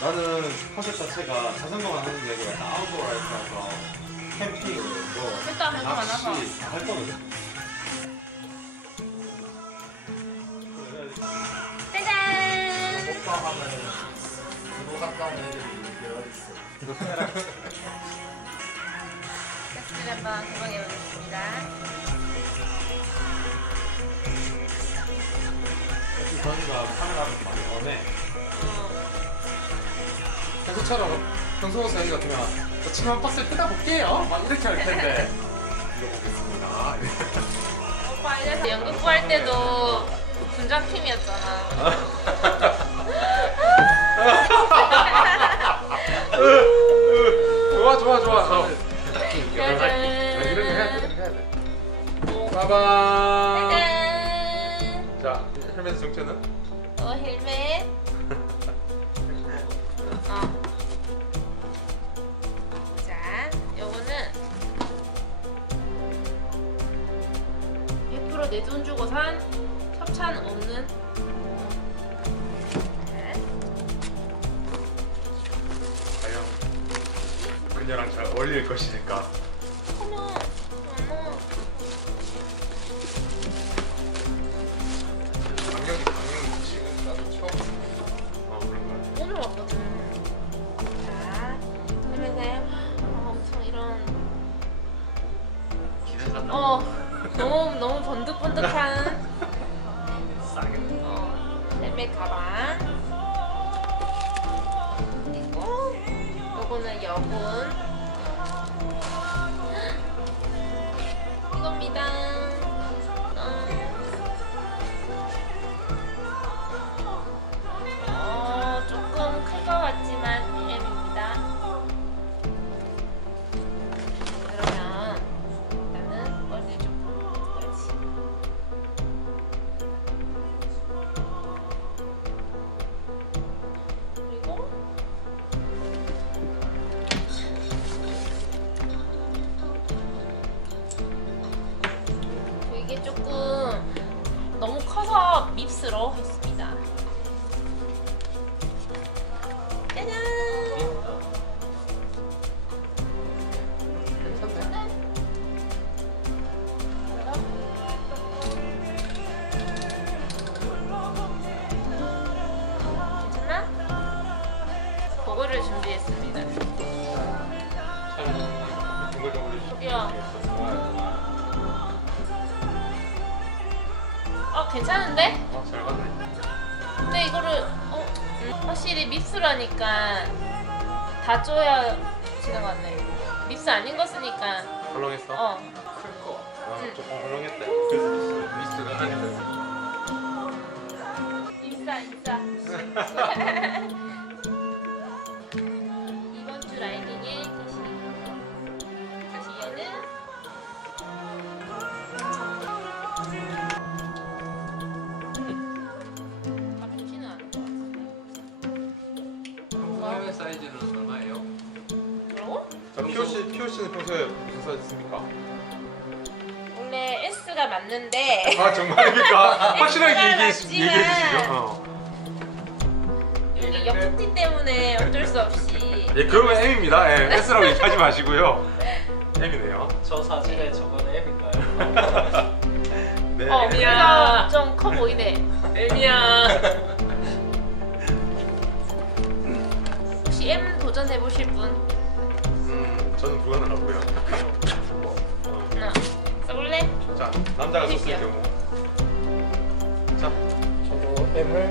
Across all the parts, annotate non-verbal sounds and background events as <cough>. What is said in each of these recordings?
나는 컨셉 자체가 자전거만 하는 게 아니라 아웃도어 라이프라서 캠핑, 뭐 일단 할거 많아서. 낚시 다할 거거든. 짜잔! 오빠 하면은 이거 갔다 오는 애들이 여러 있어. <laughs> 짝지를 한번 개방해 보겠습니다. 저희가 카메라를 많이 원해. 평소처럼 평소 저희 같으면 저 친구 한 박스를 뜯어볼게요. 막 이렇게 할 텐데. 읽어보겠습니다. 오빠 이래서 연극부 할 때도 분장팀이었잖아. <laughs> 좋아 좋아 좋아. 어. 짜잔! 이렇게 해야 돼. 이렇게 해야 돼. 빠밤. 짜잔! 자 헬멧 정체는? 어, 헬멧. 협찬 없는 네. 과연 그녀랑 잘 어울릴 것이니까. 가방. 그리고 요거는 여분 괜찮은데? 아잘 갔네. 근데 이거를 어 음, 확실히 밉스라니까 다 쪼야 지는 것 같네. 밉스 아닌 거 쓰니까 헐렁했어? 어 클 거. 아, 응. 조금 헐렁했대. 그래서 미스트가 하니까. 인싸 인싸. <laughs> 사이즈는 얼마예요? 그리고 자, POC, POC는 평소에 무슨 사이즈 씁니까? 원래 S가 맞는데 아 정말입니까? <laughs> 확실하게 X가 얘기해, 주시죠. 어. 여기 옆구티 때문에 어쩔 수 없이 예, 그러면 M입니다. 예, S라고 얘기하지 마시고요. <laughs> M이네요. 저 사진에 저건 M인가요? <laughs> 네. 어. 그래서 좀커 보이네 M이야. 도전해 보실 분? 음, 저는 불가능하고요. 어, 하나 써볼래? 자, 남자가 썼을. 경우. 자, 저도 M을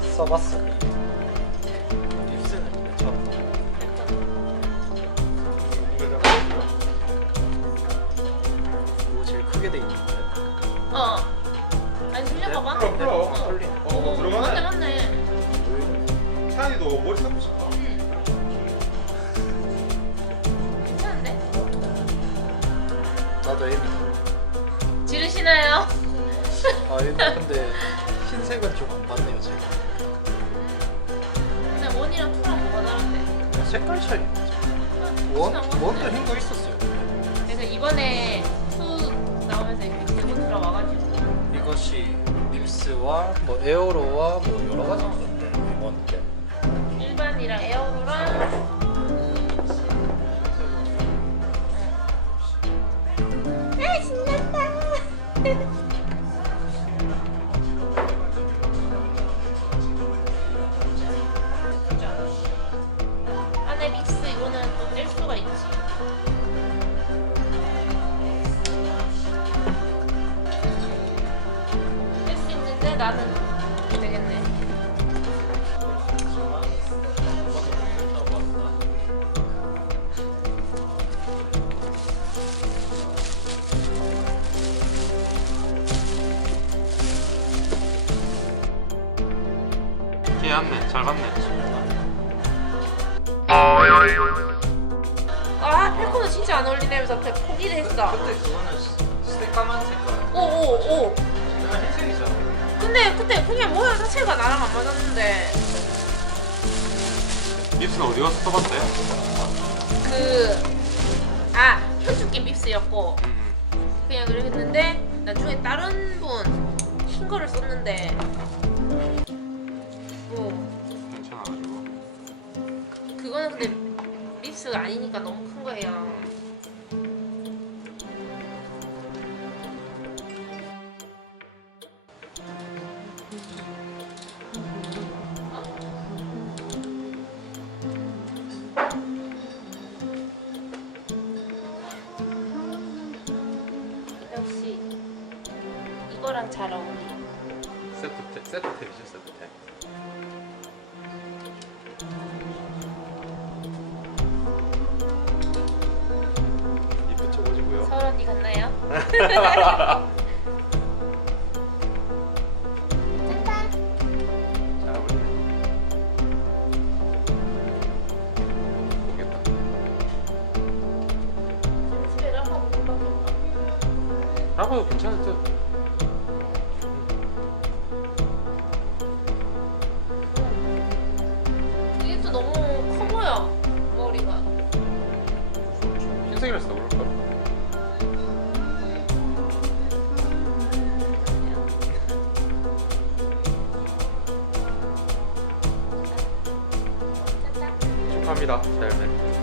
써봤어요. 립스는 근데 처음. 이걸 잡아주고요. 이거 제일 크게 돼 있는 거예요. 어 아니 돌려봐봐 그럼, 그럼. 어. 털리네. 어, 어, 맞네 들어가네. 맞네 찬이도 머리 깎고 싶어. 맞아 얘는 예. 지르시나요? 아 예, 얘는 근데 흰색은 좀 안 봤네요 제가. 근데 원이랑 투랑 뭐가 다른데? 아, 색깔 차이. 아, 원? 원도 흰 거 있었어요. 그래서 이번에 투 나오면서 이렇게 들고 들어와가지고. 이것이 립스와 뭐 에어로와 뭐 여러 가지 있었는데 원때 일반이랑 에어로랑 안에 믹스 이거는 또 뗄 수가 있지. 뗄 수 있는데 나는 되겠네. 않네. 잘 봤네. 아 펠코는 진짜 안 어울리네면서 그냥 포기를 했어. 그때 그거는 스택 까만 색깔. 오오 오. 흰색이잖아. 근데 그때 그냥 모양 자체가 나랑 안 맞았는데 립스는 어디 가서 써봤대? 그 아 현숙기 밉스였고 음. 그냥 그랬는데 나중에 다른 분 흰 거를 썼는데 뭐 괜찮아가지고. 그거는 근데 립스가 아니니까 너무 큰 거예요. 역시 이거랑 잘 어울리. 세트탭, 세트탭이죠, 세트탭. 입 붙여보시고요. 서울 언니 같나요? <laughs> 집에 라파. 라바도 괜찮을 듯. 축하합니다, 잘